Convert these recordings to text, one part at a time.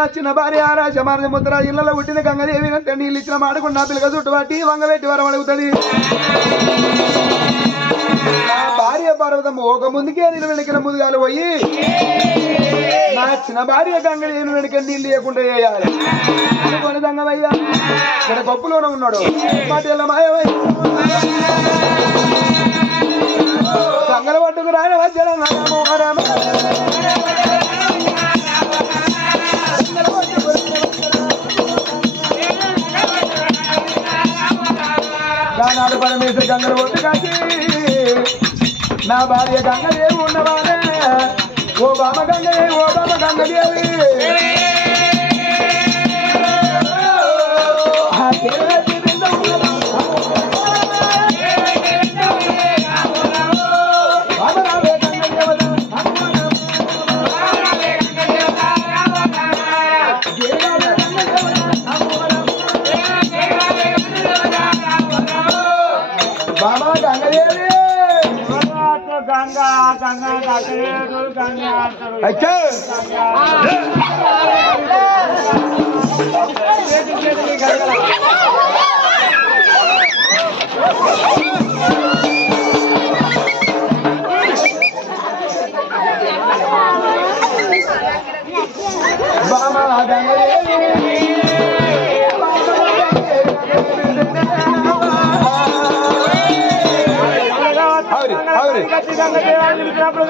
నా చిన్న భార్య రాజమార్జ ముద్ర ఇళ్లలో పుట్టిన గంగదేవి అంటే నీళ్ళు ఇచ్చిన మాడకుండా పిల్లక చుట్టుబట్టి వంగబెట్టి వరం అడుగుతుంది భార్య పర్వతం ఒక ముందుకే నేను వెనకిన ముందుగాలు పోయి నా చిన్న భార్య గంగదేవి వెనక నీళ్ళు లేకుండా చేయాలి అనుకోని దంగమయ్యా ఇక్కడ గొప్పలోనే ఉన్నాడు మాటల మాయమై గంగల పట్టుకు రాని వచ్చడం నాడు పరమేశ్వర గంగలు ఒట్టు కాసి నా భార్య గంగదేవి ఉన్నవారే ఓ బామ గంగదేవి ఓ బామ గంగదేవి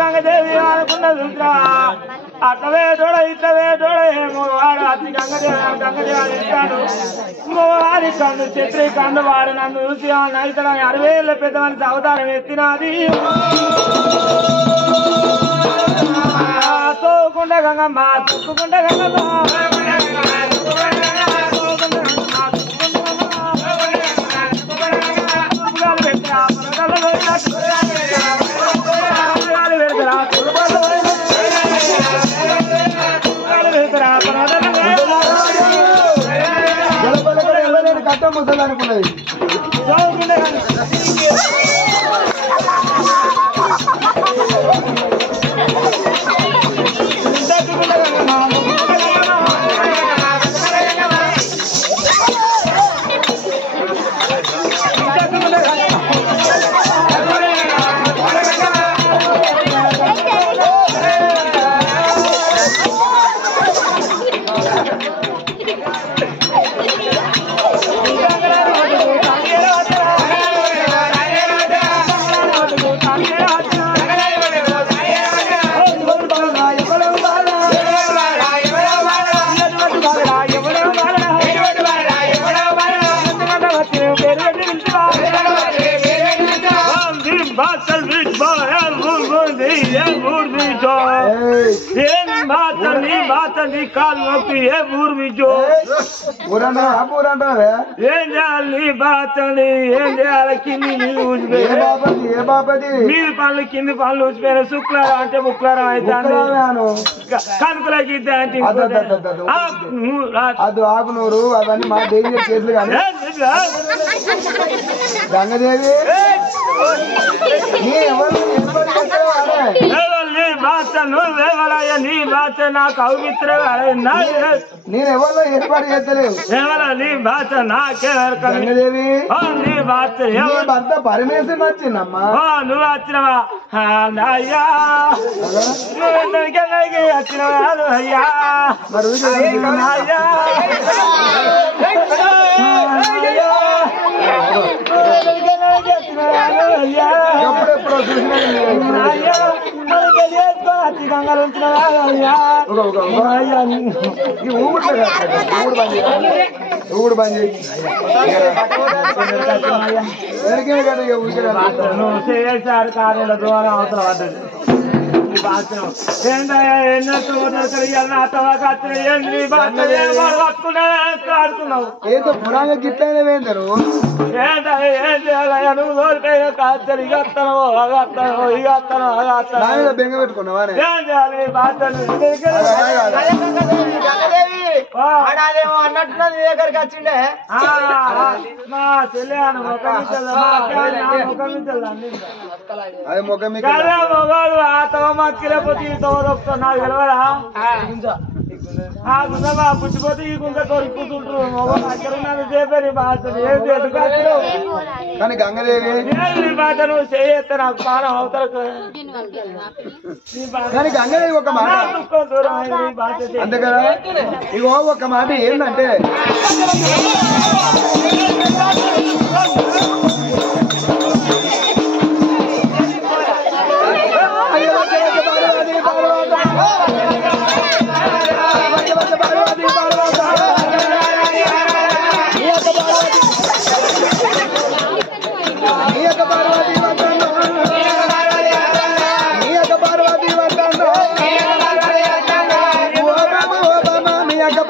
గంగదేవి అనుకున్న చూద్రా అట్లవే తోడ ఇట్లవే తోడ ఏమోవాడు అతి గంగదేవి ఇస్తాడు వారి కండు చెట్రి కండు వాడు నన్ను చూసి నైతడా 60 ఏళ్ళ పెద్ద మనిషి అవతారం ఎత్తినది తోకుండా గంగమ్మ తొక్కుకుండా గంగమ్మ కట్ట ముసలు అనుకున్నది ఏం చేయాలి బాతని ఏం చేయాలి కింది మీది పనులు కింది పనులు ఊసిపోయిన శుక్లారం అంటే ముక్లారం అయితే కనుకలకి అది ఆకునూరు అవన్నీ మా డేంజర్ కేసులు కానీ గంగదేవి నీ బాత నువ్వేవలయ్య నీ బాత నాకు అవిమిత్ర నేను ఎవరిలో ఏర్పాటు చేస్తలేవు నీ బాత నాకే గంగదేవి నీ బాత భర్త పరమేశ్వరుని వచ్చిందమ్మా నువ్వు వచ్చినవా అయ్యా నువ్వు వచ్చినవా అయ్యా ఎప్పుడెప్పుడో ఊడు బంద్ చేశారు కార్యాల ద్వారా అవసరం పడ్డది ఏదో పురాణ గిట్లైనా వేందరు బెంగ పెట్టుకున్నావా అన్నట్టున్నది నీ దగ్గరికి వచ్చిండే అది ముఖం ఆ తవ మాకు నాకు తెలియదా ఆ గుండమా పుచ్చిపోతే ఈ గుంత కొరుకుతుంటారు అక్కడ ఉన్నది చేపని బాధ ఏం తెలుసు కానీ గంగదేవి బాధ నువ్వు చేస్తే నాకు ప్రాణం అవతలకు కానీ గంగదేవి ఒక మాట అంతే కదా ఇగో ఒక మాట ఏంటంటే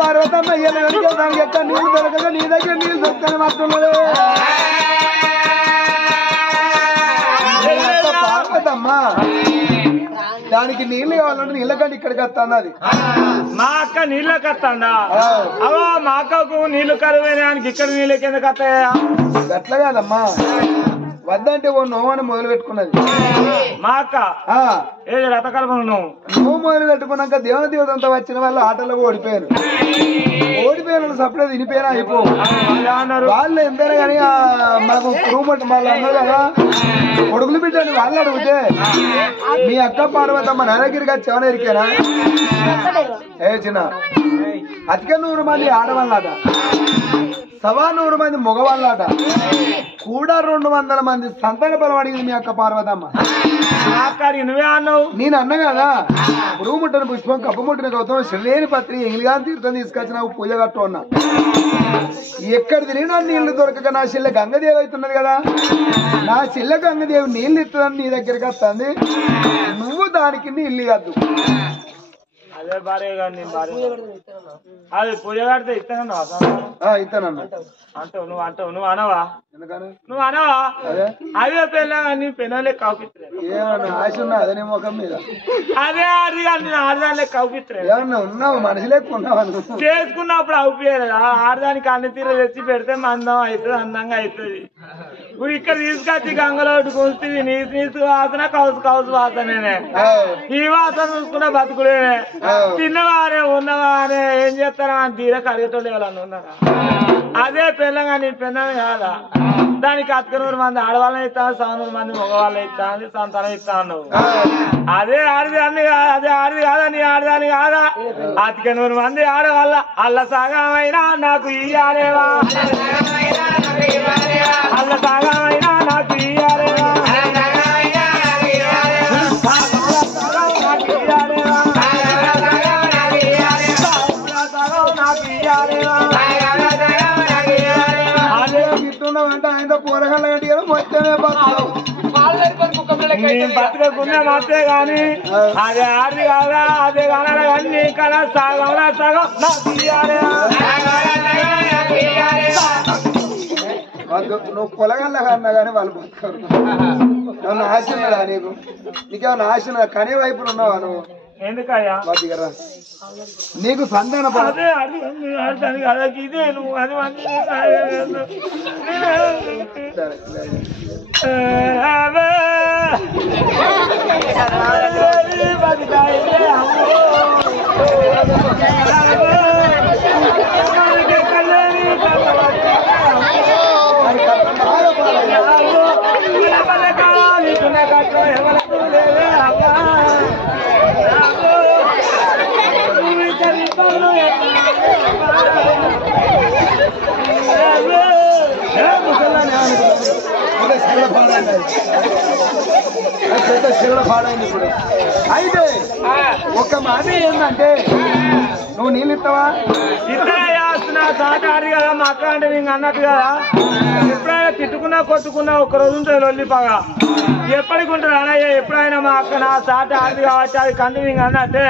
పార్వతమ్మ దానికి ఎక్కడ నీళ్ళు దొరకగా నీ దగ్గర నీళ్ళు దొరుకుతాను మాత్రమే పార్వతమ్మ దానికి నీళ్లు కావాలంటే నీళ్ళకంటే ఇక్కడికి వస్తాను అది మా అక్క నీళ్ళకి వస్తాడా అవా మా అక్కకు నీళ్లు కరువైనానికి ఇక్కడ నీళ్ళ కిందకి వస్తాయా అట్లా కాదమ్మా వద్దంటే ఓ నోవని మొదలు పెట్టుకున్నది మా అక్క ఏది రథకల్పన నువ్వు మొదలు పెట్టుకున్నాక దేవదేవతంతా వచ్చిన వాళ్ళు ఆటల్లో ఓడిపోయారు సపరేట్ వినిపోయినా అయిపో వాళ్ళు ఎంతైనా కానీ మనకు రూమట్ వాళ్ళు అన్నారు కదా కొడుకులు బిడ్డని వాళ్ళు అడిగితే మీ అక్క పార్వతమ్మ నాన్నగిరిగా చెవన ఇరికేనా ఏ చిన్న అతిక 100 మంది ఆడవాళ్ళట 100 మంది మగవాళ్ళట కూడా 200 మంది సంతాన బలం అడిగింది మీ అక్క పార్వతమ్మ నువ్వే అన్నావు నేను అన్న కదా రూముట్టని పుష్పం కప్పముట్టిన గౌతమ శ్రీలేని పత్రి ఎంగిలిగాని తీర్థం తీసుకొచ్చిన పూజ కట్టు అన్నా ఎక్కడ తిరిగినా నీళ్లు దొరకక నా చెల్లె గంగదేవి అవుతున్నది కదా నా చెల్లె గంగదేవి నీళ్లు ఇస్తుందని నీ దగ్గరికి వస్తుంది నువ్వు దానికి నీళ్ళు ఇవ్వద్దు అదే భార్య కానీ అది పూజ కడితే ఇస్తానన్నా ఇస్తానన్నా అంటావు నువ్వు అనవా నువ్వు అనవా అదే పెళ్ళ కానీ పెళ్ళలే కౌపిత్రే ఆశ ఉన్నా అదే నీ ముఖం మీద అదే ఆడి కానీ ఆడదానిలే కౌపిత్రే ఉన్నావు మనిషి లేకున్నావు చేసుకున్నప్పుడు అవుపోయారు ఆడదానికి అన్ని తీర తెచ్చి పెడితే అందం అవుతుంది అందంగా అవుతుంది నువ్వు ఇక్కడ తీసుకొచ్చి గంగలో కూర్చుంది నీసు వాసన కౌసు వాసనే ఈ వాసన చూసుకున్న బతుకులేనే తిన్నవారే ఉన్నవారే ఏం చేస్తారా అని తీర కడిగేటోళ్ళు ఎవరన్నా ఉన్నారా అదే పెళ్ళగా నీ పెళ్ళని కాదా దానికి 100 మంది ఆడవాళ్ళని ఇస్తాను 100 మంది మగవాళ్ళని ఇస్తాను సంతానం ఇస్తాను అదే ఆడది అన్ని అదే ఆడది కాదా నీ ఆడదాని కాదా 100 మంది ఆడవాళ్ళ అల్ల సాగమైనా నాకు ఇయ్యాలేవా అల్ల సాగమైనా నాకు ఇయ్యాలేవా అంటే ఆయన కూరగాయలు గట్టి కదా మొత్తమే బతకకున్నా మాత్రే గాని అదే ఆడి కాదా అదే కాదా కానీ కదా సగం నువ్వు పొలగల్ల కన్నా కానీ వాళ్ళు బతకరు ఏమన్నా ఆశ ఉన్నదా నీకు నీకేమన్నా ఆశ ఉన్నదా కనే వైపులు ఉన్నావా నువ్వు ఎందుకయ్యా నీకు సంతాన అదే అది ఇదే నువ్వు అది పాడైంది ఇప్పుడు అయితే ఒక మాట ఏంటంటే నువ్వు నీళ్ళు ఇస్తావా ఇస్తున్నా సాటారి కదా మా అక్క అంటే నీకు అన్నట్టు కదా ఎప్పుడైనా తిట్టుకున్నా కొట్టుకున్నా ఒక్కరోజు ఉంటుంది లొల్లిపాగా ఎప్పటికి ఉంటుంది అన్నయ్య ఎప్పుడైనా మా అక్క నా సాట ఆడది కాబట్టి అది కంటి నీకు అన్నట్టే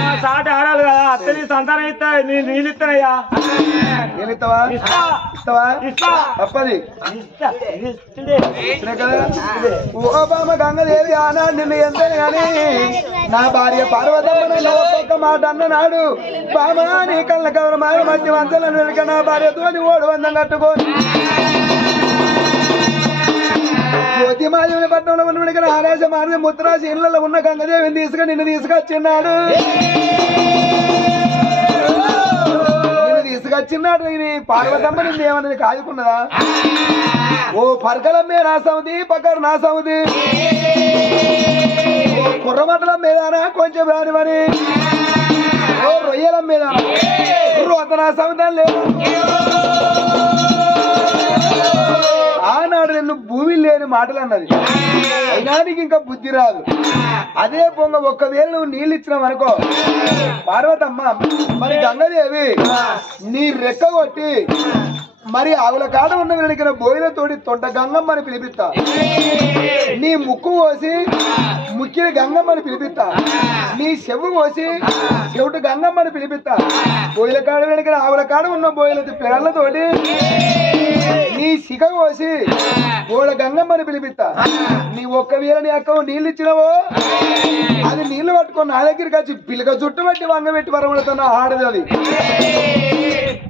నా సాట ఆడాలి కదా అత్తని సంతానం ఇస్తా నీళ్ళు ఇస్తానయ్యా నీళ్ళు ఇస్తావా ఇస్తావా ఇస్తా తప్పది ఇస్తుడే కదా ఓ బామ గంగదేవి ఆనా నిన్ను ఎంత గాని నా భార్య పార్వతమ్మ ఒక్కొక్క మాట అన్ననాడు బామ నీ కళ్ళ కవర మాయ మధ్య వంచల నిలక నా భార్యతో ఓడు వందం కట్టుకోని జ్యోతి మాధవుని పట్టణంలో ఉన్న ఆదేశ మారి ముద్రాసి ఇళ్లలో ఉన్న గంగదేవిని తీసుకుని నిన్ను తీసుకొచ్చిన్నాడు వయసుగా చిన్నాడు పార్వతమ్మ నిన్ను ఏమన్నది కాదుకున్నదా ఓ పరకలం మీద నా సమితి పక్కన నా సమితి కుర్రమట్టలం మీదానా కొంచెం రానివని ఓ రొయ్యలం మీద నా సమితం లేదు ఆనాడు నిన్ను భూమి లేని మాటలు అన్నది అయినా నీకు ఇంకా బుద్ధి రాదు అదే పొంగ ఒక్కవేళ నువ్వు నీళ్ళు ఇచ్చినావు అనుకో పార్వతమ్మ మరి గంగదేవి నీ రెక్క కొట్టి మరి ఆవుల కాడ ఉన్న వెనకిన బోయిలతోటి తొంట గంగమ్మని పిలిపిస్తా నీ ముక్కు కోసి ముక్కిన గంగమ్మని పిలిపిస్తా నీ చెవు కోసి చెవుటు గంగమ్మని పిలిపిస్తా బోయిల కాడ వెనకిన ఆవుల కాడ ఉన్న బోయిల పిల్లలతోటి నీ సిగ కోసి బోడ గంగమ్మని పిలిపిస్తా నీ ఒక్కవేళ నీ అక్క నీళ్ళు ఇచ్చినవో అది నీళ్లు పట్టుకొని నా దగ్గరికి వచ్చి పిల్లక చుట్టు పట్టి వంగ పెట్టి వరములతో ఆడది అది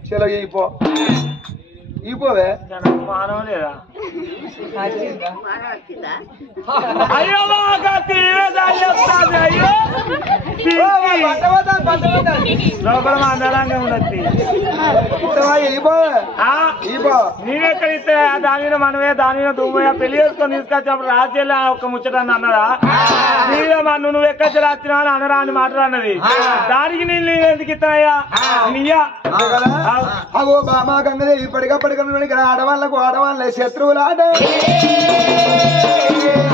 చలో ఇపో ఇపోవే మానవ లేదా అయ్యో లోపల మాట్లాడంగా ఉండొచ్చు నీవెక్కడ ఇస్తే దాని మీద మనమే దాని మీద దుమ్మయ్య పెళ్లి చేసుకొని తీసుకొచ్చినప్పుడు రాజ్యాలు ఒక ముచ్చట అన్నదా నీవే మన నువ్వు ఎక్కడ రాత్రినా అని అనరా అని మాట్లాడినది దానికి నేను ఎందుకు ఇస్తానయ్యా నీయా అగో బామా గంగదే ఇప్పటికప్పటికీ ఆడవాళ్ళకు ఆడవాళ్ళ శత్రువులాట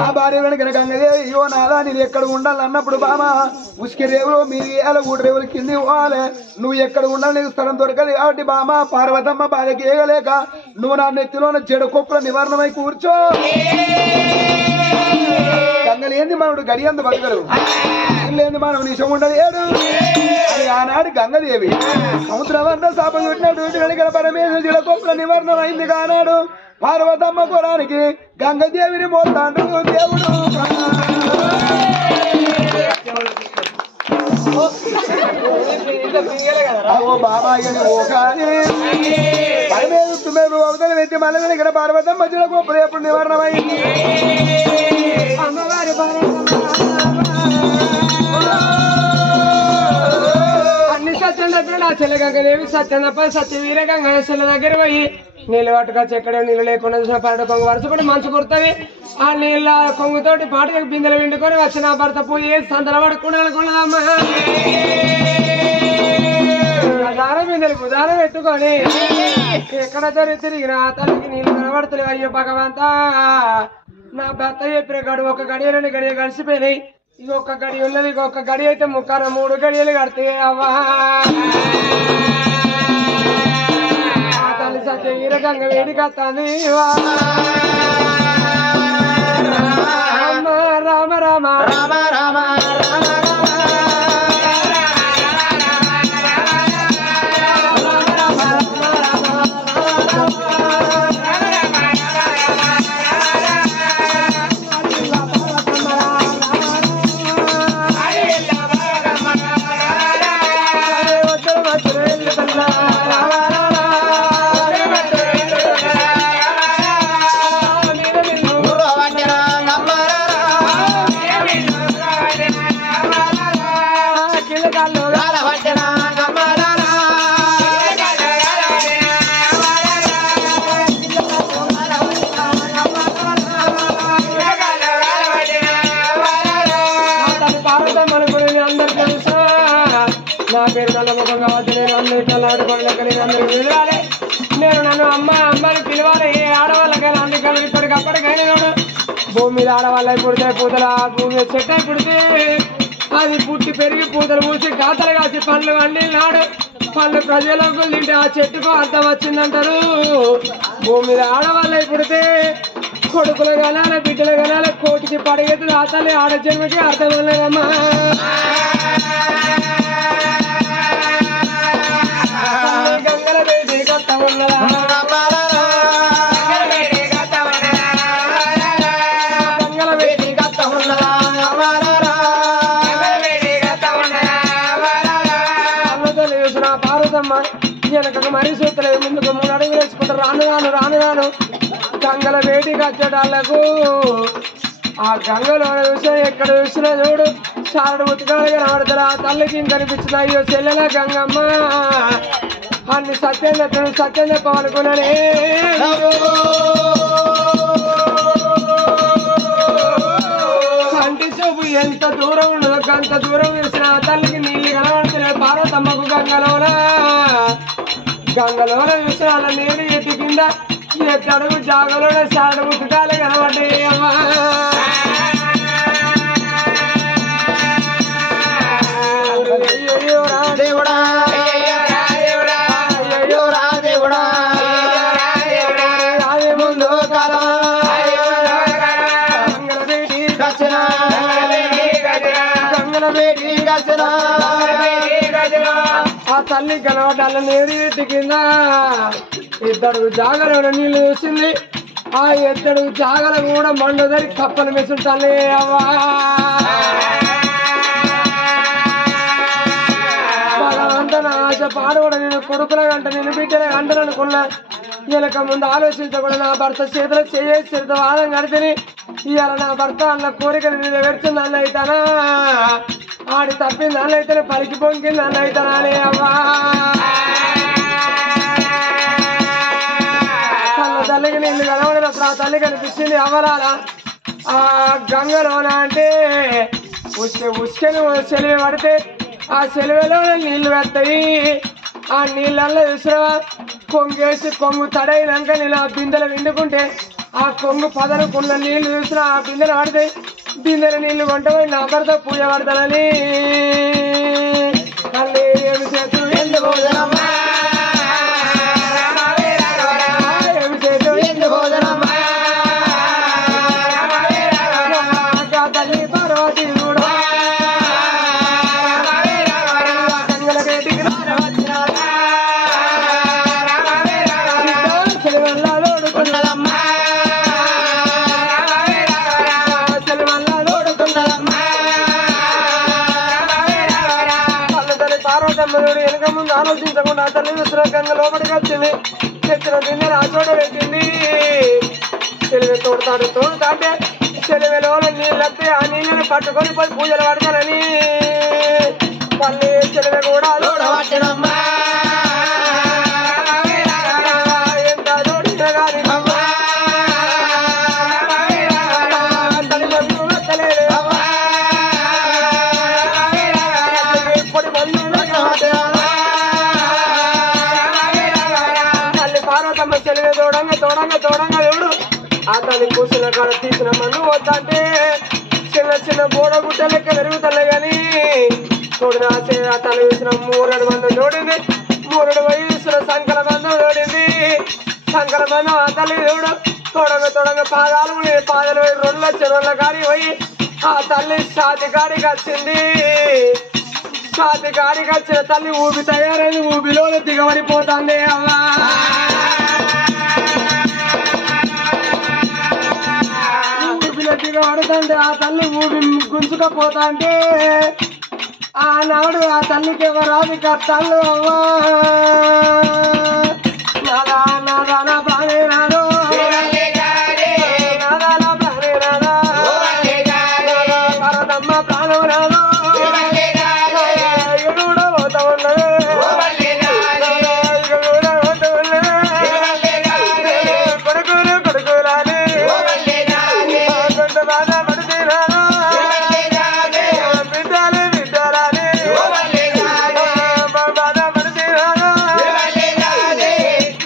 ఆ భార్య వెనక గంగదే అయ్యో నాదా నేను ఎక్కడ ఉండాలన్నప్పుడు బామా ఉసుకి రేవులు మీరు ఊటి రేవులు కింది పోవాలి నువ్వు ఎక్కడ ఉండాలి నీకు స్థలం దొరకదు కాబట్టి బామా పార్వతమ్మ బాధకి ఏగలేక నువ్వు నా నెత్తిలోన చెడు కుప్పల నివారణమై కూర్చో గంగలేంది మనడు గడియంత బతకడు లేని మనం నిజం ఉండదు ఏడు అది ఆనాడు గంగదేవి సముద్రం అంతా శాపం చుట్టినప్పుడు వెనకల పరమేశ్వర చెడు కుప్పల నివారణం అయింది కానాడు పార్వతమ్మ పురానికి గంగదేవిని మోస్తాడు దేవుడు బాబాయని ఓ కానీ పరమేశ్వరు అవతల వ్యక్తి మళ్ళీ ఇక్కడ పార్వతమ్మ చెడు కుప్పలు ఎప్పుడు నివారణం అయింది అన్ని సత్యం దగ్గర నా చెల్లె గంగదేవి సత్యం తప్ప సత్యవీర గంగ చెల్లె దగ్గర పోయి నీళ్ళు పట్టుకొచ్చి ఎక్కడ నీళ్ళు లేకుండా చూసిన పరట కొంగు వరుసపడి మంచు కుడుతుంది ఆ నీళ్ళ కొంగుతోటి పాటలకు బిందెలు విండుకొని వచ్చిన భర్త పూజ చేసి సంతల పడుకున్నాడమ్మా దారం బిందెలు దారం పెట్టుకొని ఎక్కడ తిరిగిన తల్లికి నీళ్ళు కనబడతలేవు అయ్యో భగవంతా నా భర్త చెప్పిన గడు ఒక గడియలని గడియ కలిసిపోయినాయి ఇది ఒక గడి ఉన్నది ఇంకొక గడి అయితే ముక్కన 3 గడియలు కడితే అవ్వా తల్లి సత్య వీరగంగ వేడికత్తాంది రామ రామ రామ రామ నా పేరు నల్లముఖం కాబట్టి నేను అందరికీ ఆడుకోలేక నేను అందరికి పిలవాలి నేను నన్ను అమ్మాయిని పిలవాలి ఏ ఆడవాళ్ళకైనా అన్ని కలర్ ఇప్పటికప్పటికైనా భూమి మీద ఆడవాళ్ళ పుడితే పూతల భూమి మీద చెట్టు అయి పుడితే అది పుట్టి పెరిగి పూతలు పూసి కాతలు కాసి పండ్లు వండి నాడు పండ్లు ప్రజలకు తింటే ఆ చెట్టుకు అర్థం వచ్చిందంటారు భూమి మీద ఆడవాళ్ళ పుడితే కొడుకులు కనాలి బిడ్డలు కనాలి కోటికి పడిగెత్తులు ఆ తల్లి ఆడ జన్మకి అర్థం లేదమ్మా గంగల వేడి కొత్త ఉన్నదా గంగల వేడి కొత్త ఉన్నదా అన్నతల్లి చూసిన పార్వతమ్మ వెనకకు మరీ సూతలేదు ముందుకు 3 అడుగులు వేసుకుంటారు రాను రాను గంగల వేడి కచ్చడాలకు ఆ గంగలో చూసా ఎక్కడ చూసినా చూడు చారుడు ఉతకాలు కనబడతారు ఆ తల్లికి కనిపించింది అయ్యో చెల్లెల గంగమ్మ అన్ని సత్యం చెప్తాను సత్యం చెప్పాలనుకున్నానే కంటి చూపు ఎంత దూరం ఉండదో అంత దూరం వేసిన తల్లికి నీళ్లు కనబడుతున్నాయి పార్వతమ్మకు గంగలోన చూసిన వాళ్ళ నీరు ఎత్తి కింద ఎత్తడుగు జాగలోన సాడు ముట్టుకాలు కనబడ్డాయి అమ్మా దేవుడా అయ్యో రా దేవుడా రాజే ముందు కాలం ఆ తల్లి కనబడ్డాల నీరు ఎత్తి కింద ఇద్దరు జాగల నీళ్లు చూసింది ఆ ఇద్దరు జాగల కూడా మండుదరి కప్పలు మెసుంటాలే అవ్వా ఆశ పాడవడ నేను కొడుకుల గంట నేను బిడ్డల గంటలు అనుకున్నా వీళ్ళక ముందు ఆలోచించకూడదు నా భర్త చేతిలో చేసి వాదం కడితేని ఇవాళ నా భర్త అన్న కోరికలు నెరవేర్చింది అన్న అవుతానా ఆడి తప్పింది అన్న అయితేనే పలికి పొంగింది అన్న అవుతానా అనే అవ్వా తన తల్లికి నీళ్ళు కనబడినప్పుడు ఆ తల్లి కనిపించింది అవ్వరాలా ఆ గంగలోన అంటే ఉసుకని చెలివి పడితే ఆ చెలువలో నీళ్లు వస్తాయి ఆ నీళ్ళల్లో చూసినవా కొంగేసి కొంగు తడైనాక నేను ఆ బిందెలు విండుకుంటే ఆ కొంగు పదనుకున్న నీళ్లు చూసినా ఆ బిందెలు పడతాయి బిందెల నీళ్లు కొంటపోయి నా భర్త పూజ పడతానని మళ్ళీ ఏమి చేస్తూ ఎందుకు భోజనమ్మా ఏమి చేస్తూ ఎందుకు భోజనమ్మా తల్లి పార్వతి కూడా వెనక ముందు ఆలోచించకుండా తల్లి విశ్రాంతంగా లోపలికి వచ్చింది తెచ్చిన తిన్న రాచోట పెట్టింది చెలివే తోడుతాంటే చెలివెలో నీళ్ళు వస్తే ఆ నీళ్ళని పట్టుకొని పోయి పూజలు పడతానని మళ్ళీ చెలివే కూడా ఎంత దూడిన కానీ చెలివే తోడంగా చూడు ఆ తల్లి కూర్చున్న కాడ తీసిన మన్ను వద్దంటే చిన్న చిన్న బోడ గుట్ట లెక్క పెరుగుతాయి కానీ చూడిన ఆ తల్లి చూసిన 3 బంధం చూడింది 3 వయసుల సంకల బంధం చూడింది సంకల బంధం ఆ తల్లి చూడు తోడంగా పాదాలు 2 చెరువుల కాడి పోయి ఆ తల్లి సాతి కాడికి వచ్చింది సాతి కాడికి వచ్చిన తల్లి ఊపి తయారైంది ఊపిలో దిగబడిపోతుంది అవ్వా దిగబడుతుంటే ఆ తల్లి ఊపి గుంజుకపోతా అంటే ఆనాడు ఆ తల్లికి ఎవరాది కష్టాలు అవ్వా నాదా నాదా నా బానే నాదో నాదా నా బానే నాదా భారతమ్మ ప్రాణం నాదో ఇక కూడా పోతా ఉన్నది కొడుకురాని కొంత బాధ పడుతున్నాను బిడ్డరాని బాధ పడుతున్నాను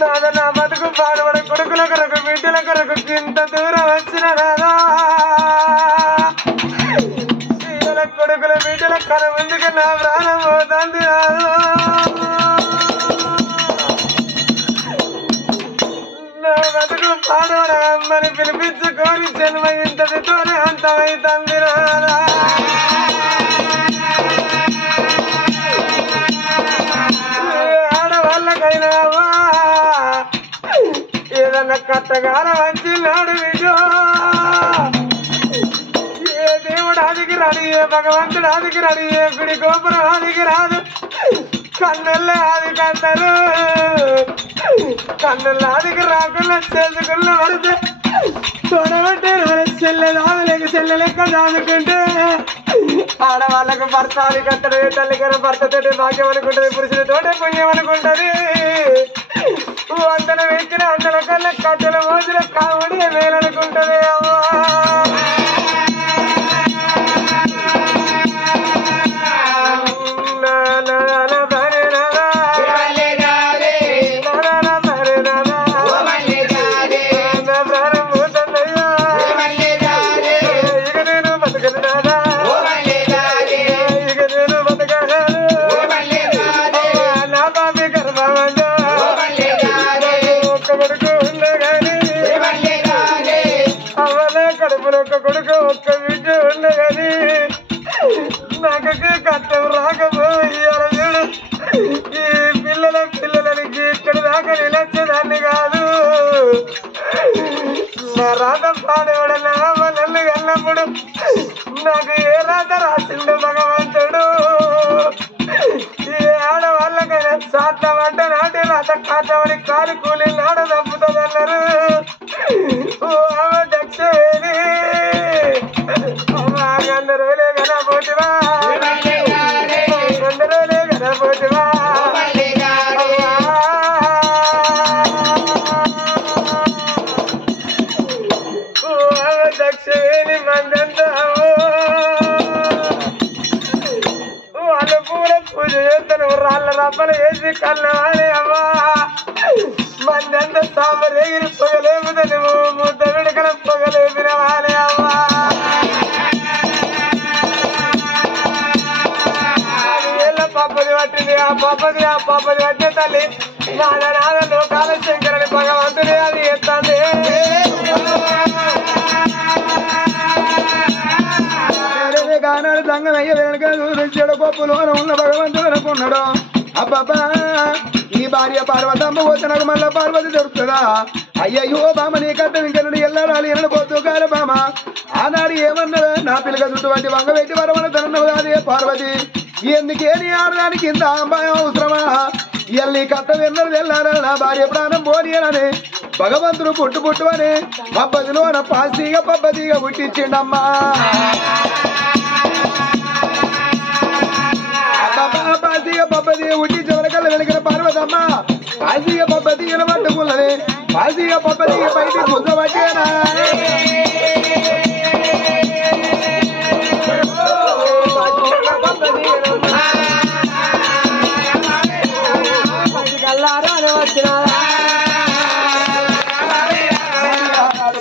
నాద నా బతుకు పాడబడి కొడుకుల కొరకు బిడ్డల కొరకు ఇంత దూరం వచ్చిన రాదా కొడుకుల బిడ్డల కర ముందుకు నా ప్రాణం పోతుంది రాదు నా బతుకు పాడబడ అమ్మని పిలిపించుకొని జన్మ ఇంతటితోనే అంతమైతుంది రాదా ఆడవాళ్ళకైనా ఏదన్నా కట్టగాన వంచినాడు విజో ఏ దేవుడు ఆదికి రాడు ఏ భగవంతుడు ఆదికి రాడు ఏ గుడి గోపురం ఆదికి రాదు కన్నుల్లో ఆది కంటారు కన్నుల్లో ఆదికి రాకుండా చేసుకున్న పడితే చూడబట్టారు చెల్లె దాదులేక చెల్లె లెక్క దాదుకుంటే ఆడవాళ్ళకు భర్త అని కట్టడు తల్లికర భర్తతోటి భాగ్యం అనుకుంటది పురుషులతోటే పుణ్యం అనుకుంటది వందన వెక్కిన అందల కళ్ళ కట్టెల మోజుల కావుడి మేలనుకుంటది అమ్మా కొడుకు ఒక్క బిడ్డ ఉండగాని నాకు కట్టం రాకపోయాడు చూడు ఈ పిల్లలకి ఇక్కడ దాకా నిలొచ్చేదాన్ని కాదు నా రాత పాడేవాడు నా నన్ను వెళ్ళప్పుడు నాకు ఏ రాత రాసిండు భగవంతుడు ఈ ఆడవాళ్ళకైనా సాట్ల వంట నాటి రాత కాటమని కాలు కూలి నాడ తప్పుతుందన్నారు దక్షేది అందరూలే కదా పోతివా అందరూలే కదా పోతివా దక్షేణి మందంతా వాళ్ళు పూజ చేస్తాను రాళ్ళ రబ్బలు వేసి కళ్ళవాలి అమ్మా మందంతా సాంబరేగిరి పొగలేముదని ముద్ద విడకల పొగలేపిన వాళ్ళే అమ్మా పాపది పట్టింది ఆ పాపది పట్టిన తల్లి నాన్న లోకాల శంకరని భగవంతుని అది ఎత్తాంది గానాడు సంగమయ్య వెనక చూపించాడు గొప్పలోన ఉన్న భగవంతుడు అనుకున్నాడు అబ్బబ్బా ఈ భార్య పార్వతమ్మ పోతే నాకు మళ్ళా పార్వతి దొరుకుతుందా అయ్యయ్యో బామ నీ కట్ట ఇంకెళ్ళు ఎల్లడాలి ఎన్నడు పోతూ కాదు బామ ఆనాడు ఏమన్నదా నా పిల్లక చుట్టూ వంటి వంగ పెట్టి వరమన తనవు అదే పార్వతి ఎందుకే నీ ఆడడానికి ఇంత భయం అవసరమా ఎల్లి కట్ట విన్నది వెళ్ళాలని నా భార్య ప్రాణం పోనీయనని భగవంతుడు పుట్టు అని పబ్బదిలోన పాసిగా పబ్బదిగా పుట్టించిండమ్మా పాసిగా పబ్బదిగా పుట్టి చివరికల్లా వెలిగిన పార్వతమ్మ పాసిగా పబ్బదిగా పట్టుకున్నది పాసిగా పబ్బదిగా బయటికి కూర్చోబట్టేనా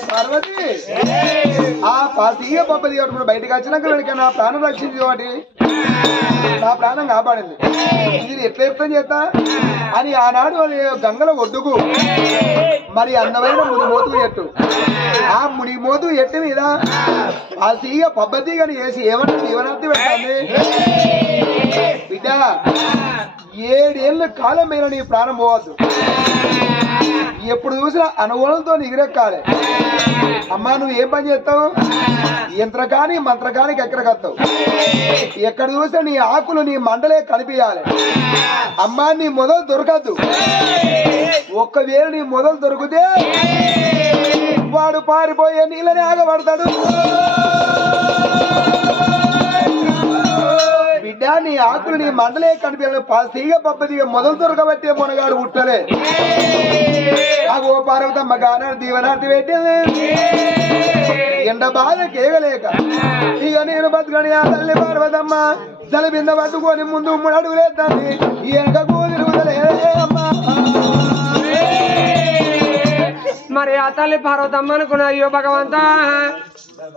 పార్వతి ఆ పాసిగా పబ్బది బయటకు వచ్చినాక వెనక నా ప్రాణం రక్షించి వాటి నా ప్రాణం కాపాడింది ఇది ఎట్లా ఎట్లా చేస్తా అని ఆనాడు గంగల ఒడ్డుకు మరి అందమైన మునిమోతు ఎట్టు ఆ మునిమోతు ఎట్టు మీద ఆ సీగ పబ్బతిగని వేసి ఏమన్నా జీవనార్థి పెట్టాలి బిడ్డ 7 ఏళ్ళ కాలం మీద నీ ప్రాణం పోవద్దు ఎప్పుడు చూసినా అనుగుణంతో ఎగిరెక్కాలి అమ్మా నువ్వు ఏం పని చేస్తావు యంత్రకాని మంత్రకానికి ఎక్కడికత్తావు ఎక్కడ చూసినా నీ ఆకులు నీ మండలే కనిపించాలి అమ్మా నీ మొదలు దొరకద్దు ఒక్కవేళ నీ మొదలు దొరికితే వాడు పారిపోయే నీళ్ళని ఆగబడతాడు బిడ్డ నీ ఆకులు నీ మండలే కనిపించాలి తీగ పబ్బదిగా మొదలు దొరకబట్టే మొనగాడు పుట్టలే ఆ ఓ పార్వతమ్మ గానాడు దీవనార్థి పెట్టింది ఎండ బాధ కేగలేక ఇక నేను బతుకని ఆ తల్లి పార్వతమ్మ తల బింద పట్టుకొని ముందు 3 అడుగులేద్దాన్ని వెనకకు తిరుగుతలే అమ్మా మరి ఆ తల్లి పార్వతమ్మ అనుకున్నా అయ్యో భగవంత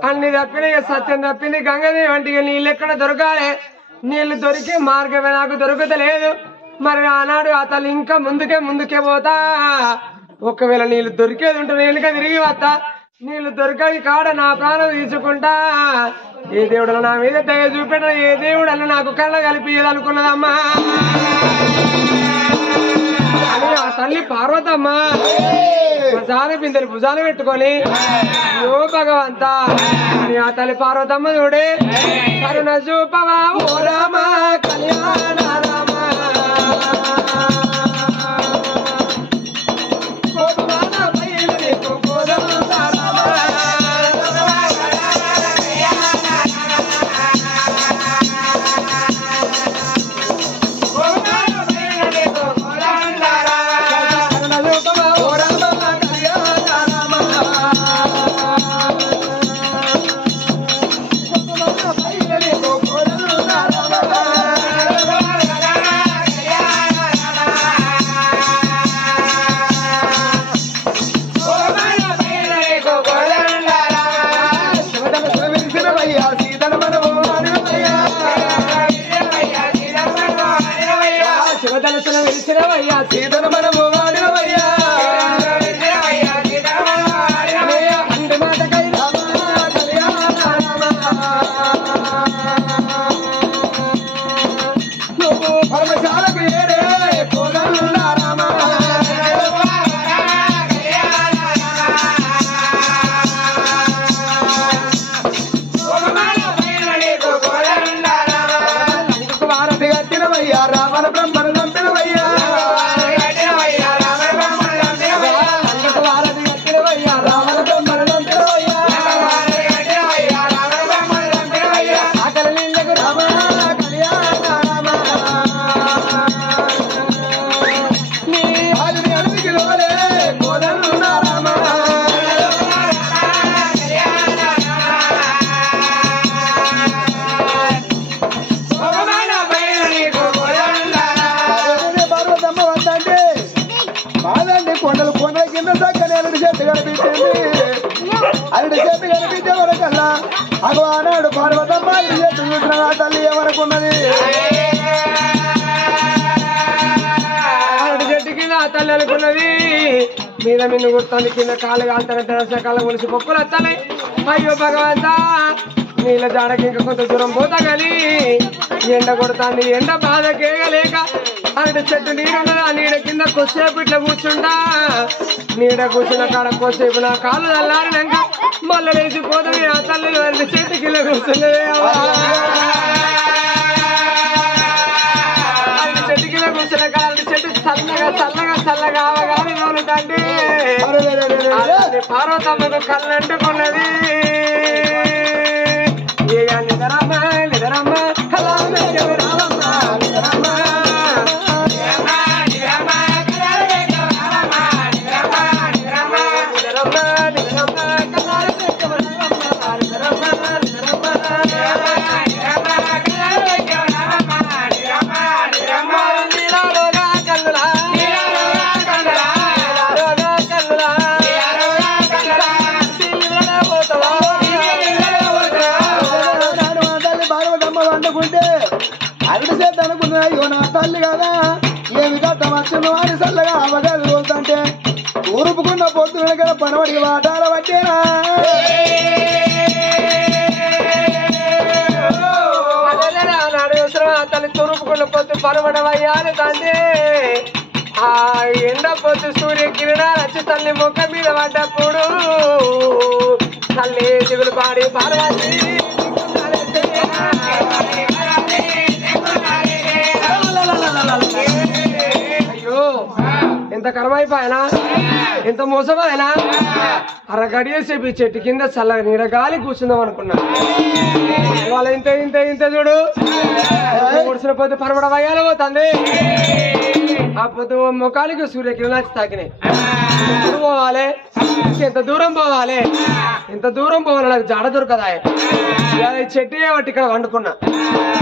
అన్ని తప్పిన సత్యం తప్పింది గంగదేవి వంటికి నీళ్ళు ఎక్కడ దొరకాలి నీళ్లు దొరికే మార్గమే నాకు దొరుకుతలేదు మరి ఆనాడు ఆ తల్లి ఇంకా ముందుకే పోతా ఒకవేళ నీళ్లు దొరికేది ఉంటుంది వెనుక తిరిగి వస్తా నీళ్లు దొరకని కాడ నా ప్రాణం తీసుకుంటా ఏ దేవుడు నా మీద దయ చూపెట్టిన ఏ దేవుడు నాకు కళ్ళ కలిపియదనుకున్నదమ్మా అని ఆ తల్లి పార్వతమ్మ భుజాన బిందెలు భుజాన పెట్టుకొని ఓ భగవంత అని ఆ తల్లి పార్వతమ్మ చూడే కరుణ చూపవా ఓ రామ కళ్యాణ రామ ఇచ్చినవయ్యా సీతను మనము వాడినవయ్యా అంటి మాటకై నువ్వు పరమశాలకు ఏరే కోదండ రామ వారధి కట్టినవయ్యా రామన బ్రహ్మను నంపినవయ్యా వారధి కట్టినవయ్యా రామన బ్రహ్మను నంపినవయ్యా ఆకలి నీళ్ళకు రామ కళ్యాణ రామ నీ ఆదిని అడవికి లోలే కోదండ రామ పర్వతమ్మ వద్దంటే కాదండి కొండలు కొండల కింద చక్కని అరటి చెట్టు కనిపించింది అరటి చెట్టు కనిపించే వరకల్లా అగో ఆనాడు పర్వతమ్మ అరటి చెట్టు చూసిన ఆ తల్లి ఏమనుకున్నది అరటి చెట్టు కింద ఆ తల్లి అనుకున్నది మీద మిన్ను గుర్తుంది కింద కాళ్ళు కాలుతానంటే రసకాలం ములిసి పప్పులు వస్తాయి అయ్యో భగవంతా నీళ్ళ జాడకి ఇంకా కొంత దూరం పోతా కానీ ఎండ కొడుతుంది ఎండ బాధకేయలేక అరటి చెట్టు నీడున్నది ఆ నీడ కింద కొద్దిసేపు ఇట్లా కూర్చుంటా నీడ కూర్చున్న కాడ కొద్దిసేపు నా కాళ్ళు చల్లారినాక మళ్ళీ లేచిపోతుంది ఆ తల్లి అరటి చెట్టు కింద కూర్చున్నది అరటి చెట్టు కింద కూర్చున్న కాడ అరటి చెట్టు చల్లగా చల్లగా చల్లగా అవగానే నోలుతండి పార్వతమ్మకు కళ్ళంటుకున్నది నిదరమ్మ నిదరమ్మ కలామే రామమ్మ నిదరమ్మ అరటి చెట్టు అనుకున్నా అయ్యో నా తల్లి కదా ఏమి కట్ట వచ్చిందో అని చల్లగా అవగాలు పోతుంటే ఊరుపుకున్న పొద్దున కదా పనవడికి వాటాల పట్టేనా తల్లి తురుపుకున్న పొద్దు పరమడవయ్యాను తండ్రి ఆ ఎండ పొద్దు సూర్యకిరణాలు వచ్చి తల్లి ముఖం మీద పడ్డప్పుడు తల్లి దిగులు పాడి పార్వతి అయ్యో ఎంత కరమైపోయినా ఎంత మోసమైనా అరగడియేసేపు చెట్టు కింద చల్లగా నీడ గాలి కూర్చుందాం అనుకున్నా వాళ్ళ ఇంత ఇంత ఇంత చూడు ముడిసిన పొద్దు పరమడ వయ్యాలో పోతుంది ఆ పొద్దు ముఖానికి సూర్యకిరణాలు తాకినాయి ఎప్పుడు పోవాలి ఎంత దూరం పోవాలి ఎంత దూరం పోవాలి నాకు జాడ దొరకదా ఈ చెట్టు ఏమట్టి ఇక్కడ వండుకున్నా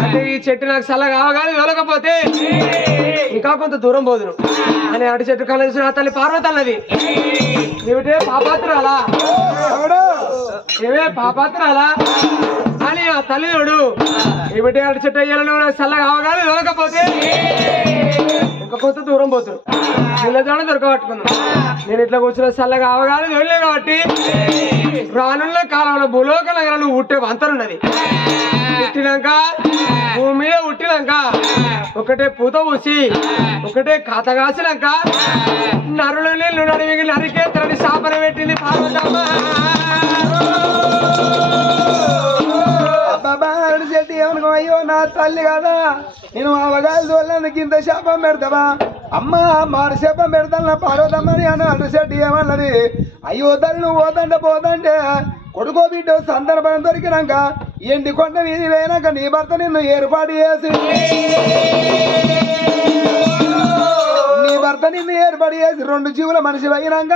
అంటే ఈ చెట్టు నాకు చల్లగా అవగానే వెళ్ళకపోతే ఇంకా కొంత దూరం పోదును అని అటు చెట్టు కళ్ళ చూసిన తల్లి పార్వతి అన్నది ఏమిటే పాపాత్రాలా ఏమే పాపాత్రాలా అని ఆ తల్లిడు ఏమిటే అటు చెట్టు అయ్యాలను నాకు చల్లగా అవగానే వెళ్ళకపోతే ఇంకా కొంత దూరం పోతురు పిల్లజాడ దొరకబట్టుకుందాం నేను ఇట్లా కూర్చున్న చల్లగా అవగానే వెళ్ళే కాబట్టి రానున్న కాలంలో భూలోక నగరంలో ఉట్టే వంతనున్నది ఉట్టినాక భూమి మీద ఉట్టినాక ఒకటే పూత పూసి ఒకటే కాత కాసినాక నరులు నీళ్ళు నడివి నరికే తరని శాపన పెట్టింది పార్వతమ్మ అరటి చెట్టు ఏమనుకో అయ్యో నా తల్లి కదా నేను అవగాలు తోలేందుకు ఇంత శాపం పెడతావా అమ్మ మారు శాపం పెడతాను నా పార్వతమ్మని అని అరటి చెట్టు ఏమన్నది అయ్యో తల్లి నువ్వు పోతంటే పోతంటే కొడుకో బిడ్డ సందర్భం దొరికినాక ఎండి కొండ వీధి వేయనాక నీ భర్త నిన్ను ఏర్పాటు చేసి రెండు జీవుల మనిషి అయినాక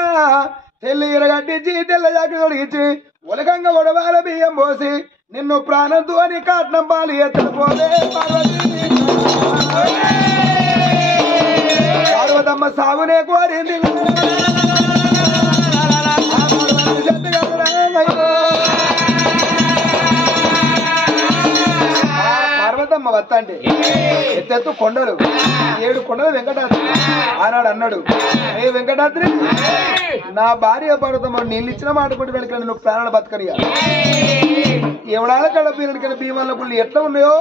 తెల్లి ఇరగట్టించి తెల్ల జాకి తొడిగించి ఉలకంగా గొడవల బియ్యం పోసి నిన్ను ప్రాణంతో అని కాట్నం పాలు ఎత్తకపోతే పార్వతమ్మ సాగునే కోరింది పార్వతమ్మ బాలమ్మ వత్త అంటే ఎత్తెత్తు కొండలు 7 కొండలు వెంకటాద్రి ఆనాడు అన్నాడు ఏ వెంకటాద్రి నా భార్య పర్వతమ్మ నీళ్ళు ఇచ్చిన మాట కొట్టి వెనక నువ్వు ప్రాణాలు బతకనిగా ఎవడాల కడ పీరియడ్ భీమాల గుళ్ళు ఎట్లా ఉన్నాయో